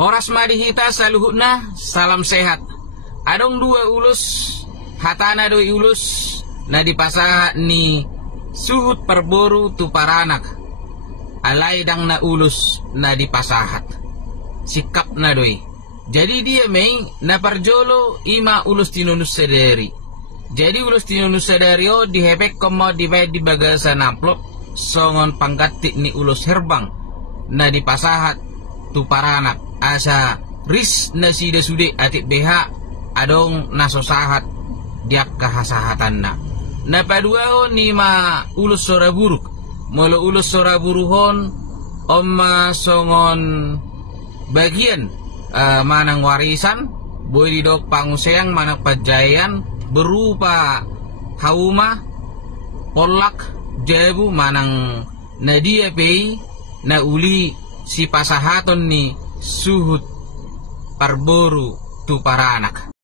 Horas madihita saluhutna salam sehat. Adong dua ulus hatana doi ulus na dipasahat ni suhut perboru tu paranak. Alay dang na ulus na dipasahat. Sikap na doi. Jadi dia may naparjolo ima ulus tinunus sederi. Jadi ulus tinunus sederi o dihepek komo dibay di bagasan amplop songon panggatik ni ulus herbang na dipasahat tu paranak. Asa ris na sida sude atik BH adong nasosahat diak kahasahatan na. Napadua o ni ma ulus sora buruk. Molo ulus sora buruhon oma songon bagian manang warisan boleh didok panguseang manang pajayan berupa hauma polak jebu manang nadia pei na uli si pasahaton ni suhut parboru tu paranak.